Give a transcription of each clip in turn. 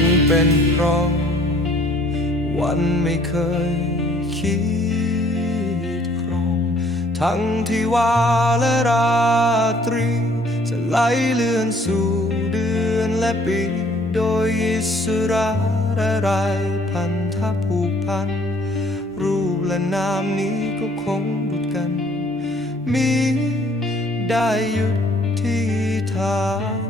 งเป็นเพราะวันไม่เคยคิดครองทั้งที่ว่าและราตรี จะไหลเลื่อนสู่เดือนและปี โดยอิสระและรายพันธะผูกพัน รูปและนามนี้ก็คงบุดกัน มีได้หยุดที่ทาง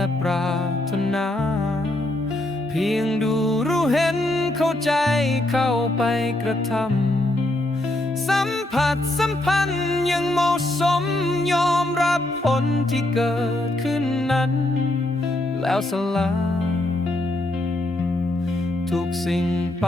และปรารถนา เพียงดูรู้เห็นเข้าใจเข้าไปกระทำสัมผัสสัมพันธ์ยังเหมาะสมยอมรับผลที่เกิดขึ้นนั้น แล้วสลายทุกสิ่งไป